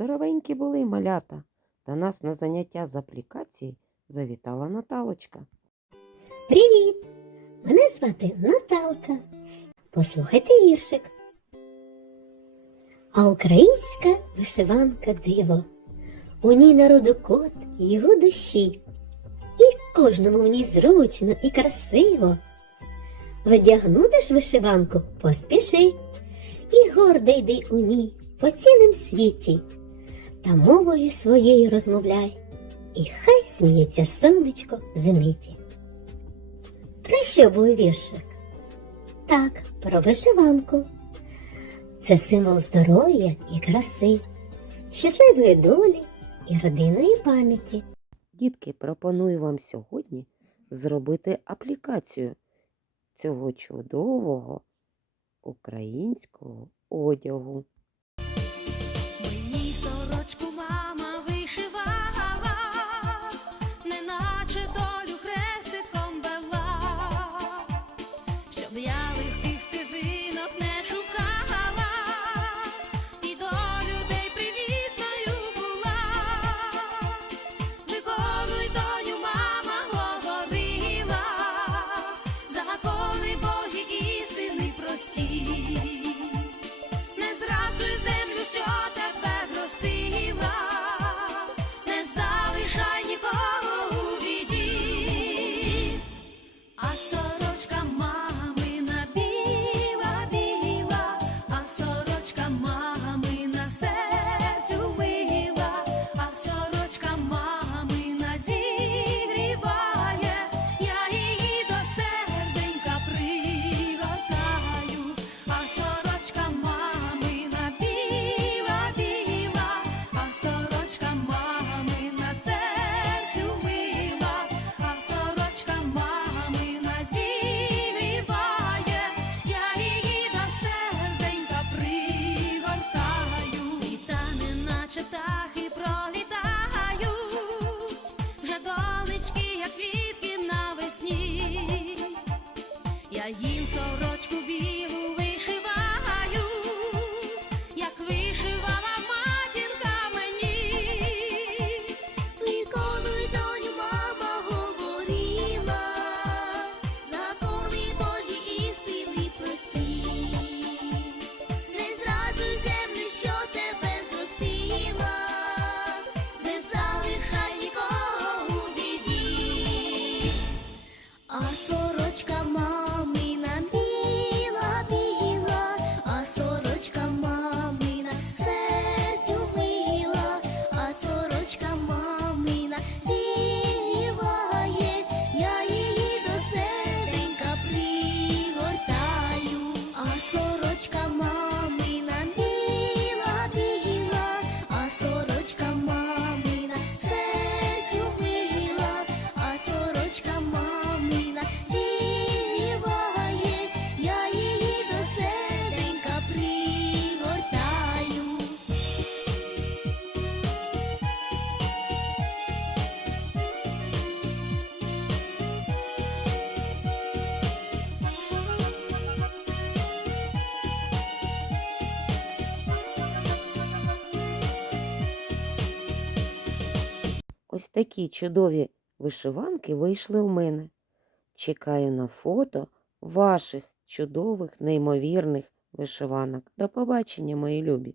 Здоровенькі були малята. До нас на заняття з аплікації завітала Наталочка. Привіт! Мене звати Наталка. Послухайте віршик. А українська вишиванка диво. У ній народу кот його душі. І кожному в ній зручно і красиво. Вдягнути ж вишиванку поспіши. І гордо йди у ній по цілим світі. Та мовою своєю розмовляй. І хай сміється сонечко зениті. Про що був віршик? Так, про вишиванку. Це символ здоров'я і краси, щасливої долі і родинної пам'яті. Дітки, пропоную вам сьогодні зробити аплікацію цього чудового українського одягу. Їм сорочку білу вишиваю, як вишивала матінка мені. Виконуй, доню, мама говорила, закони Божі істини прості. Не зраджуй землю, що тебе зростила, не залишай нікого у біді. А Ось такі чудові вишиванки вийшли у мене. Чекаю на фото ваших чудових, неймовірних вишиванок. До побачення, мої любі!